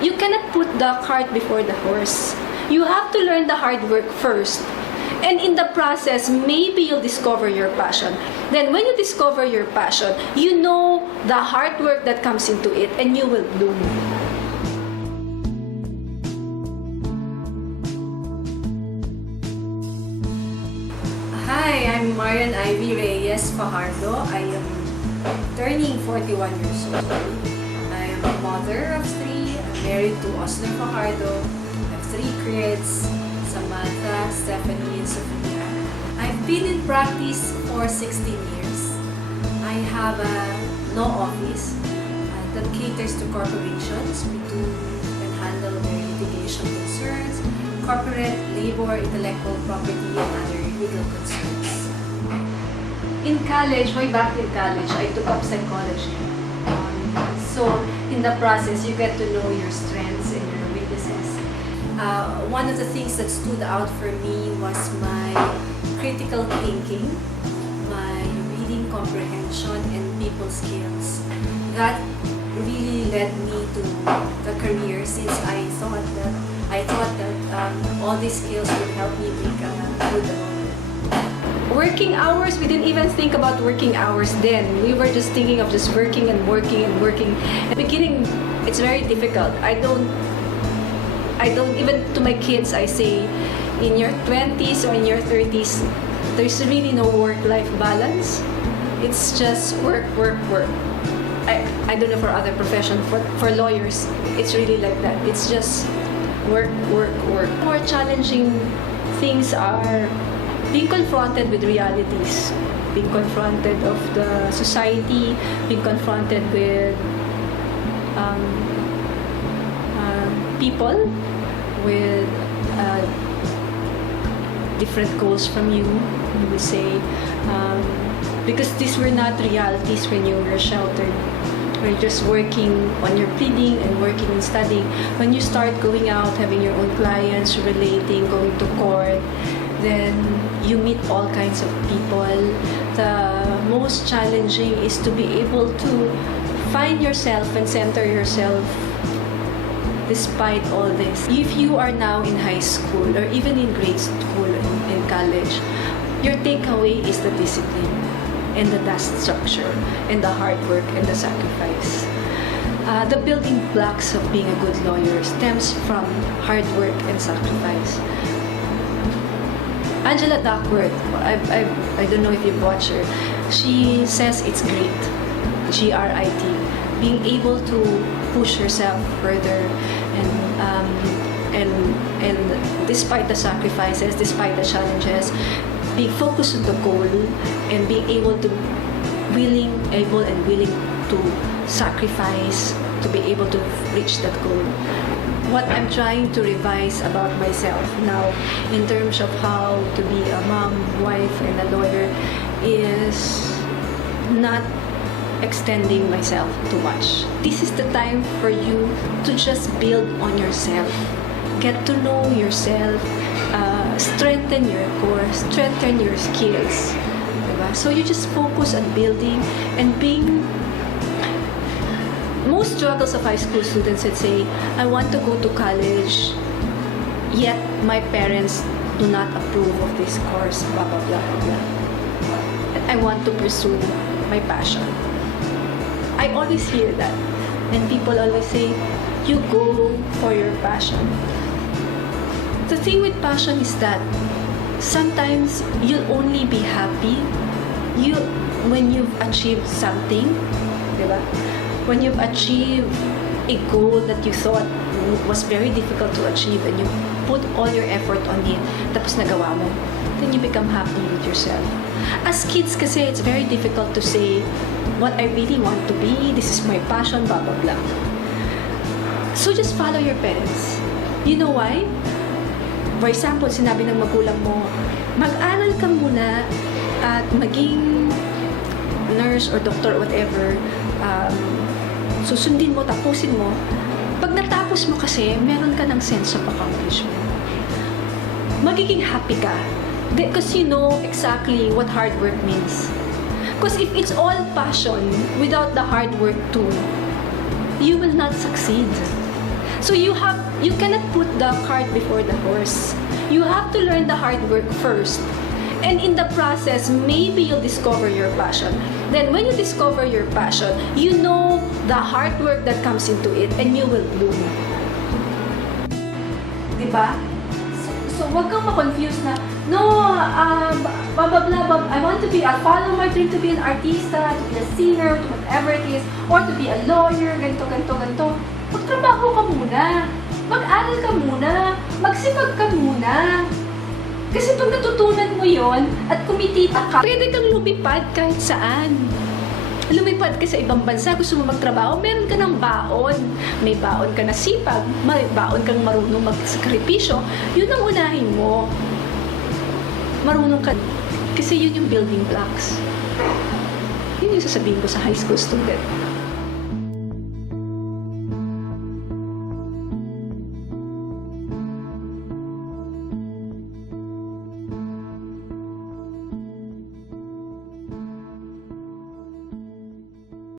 you cannot put the cart before the horse. You have to learn the hard work first. And in the process, maybe you'll discover your passion. Then when you discover your passion, you know the hard work that comes into it, and you will bloom. Hi, I'm Marian Ivy Reyes Fajardo. I am turning 41 years old. I am a mother of 3. I'm married to Osler Fajardo. I have 3 kids, Samantha, Stephanie, and Sophia. I've been in practice for 16 years. I have a law office that caters to corporations. We do and handle their litigation concerns, corporate, labor, intellectual property, and other legal concerns. In college, way back in college, I took up psychology. So in the process, you get to know your strengths and your weaknesses. One of the things that stood out for me was my critical thinking, my reading comprehension, and people skills. That really led me to the career, since I thought that all these skills would help me become a good lawyer. Working hours, we didn't even think about working hours then. We were just thinking of just working and working and working. At the beginning, it's very difficult. I don't even to my kids, I say, in your 20s or in your 30s, there's really no work-life balance. It's just work, work, work. I don't know for other professions, for lawyers, it's really like that. It's just work, work, work. More challenging things are being confronted with realities, being confronted of the society, being confronted with people with different goals from you would say, because these were not realities when you were sheltered. When you're just working on your pleading and working and studying. When you start going out, having your own clients, relating, going to court, then you meet all kinds of people. The most challenging is to be able to find yourself and center yourself despite all this. If you are now in high school or even in grade school and in college, your takeaway is the discipline and the task structure and the hard work and the sacrifice. The building blocks of being a good lawyer stems from hard work and sacrifice. Angela Duckworth, I don't know if you've watched her, she says it's grit, G-R-I-T, being able to push yourself further and despite the sacrifices, despite the challenges, being focused on the goal and being able to willing to sacrifice to be able to reach that goal. What I'm trying to revise about myself now in terms of how to be a mom, wife, and a lawyer is not extending myself too much. This is the time for you to just build on yourself. Get to know yourself, strengthen your core, strengthen your skills. Diba? So you just focus on building and being. Most struggles of high school students would say, I want to go to college, yet my parents do not approve of this course, blah, blah, blah, blah, blah. I want to pursue my passion. I always hear that. And people always say, you go for your passion. The thing with passion is that sometimes you'll only be happy when you've achieved something, diba? When you've achieved a goal that you thought was very difficult to achieve and you put all your effort on it, tapos nagawa mo, then you become happy with yourself. As kids kasi, it's very difficult to say what I really want to be, this is my passion, blah, blah, blah. So just follow your parents. You know why? For example, sinabi ng magulang mo, mag-aral ka muna at maging nurse or doctor or whatever, susundin mo, tapusin mo. Pag natapos mo kasi, meron ka ng sense of accomplishment. Magiging happy ka. Because you know exactly what hard work means. Because if it's all passion without the hard work too, you will not succeed. So you cannot put the cart before the horse. You have to learn the hard work first. And in the process, maybe you'll discover your passion. Then when you discover your passion, you know the hard work that comes into it and you will bloom. Diba? So wag kang ma-confuse na, no, blah, blah, blah, blah, I'll follow my dream to be an artista, to be a singer, to whatever it is, or to be a lawyer, ganito, ganito, ganito. Magtrabaho ka muna. Mag-aral ka muna. Magsipag ka muna. Kasi pag natutunan mo yon at kumitita ka, pwede kang lumipad kahit saan. Lumipad ka sa ibang bansa, gusto mo magtrabaho, meron ka ng baon. May baon ka na sipag, may baon kang marunong magsakripisyo, yun ang unahin mo. Marunong ka. Kasi yun yung building blocks. Yun yung sasabihin ko sa high school student.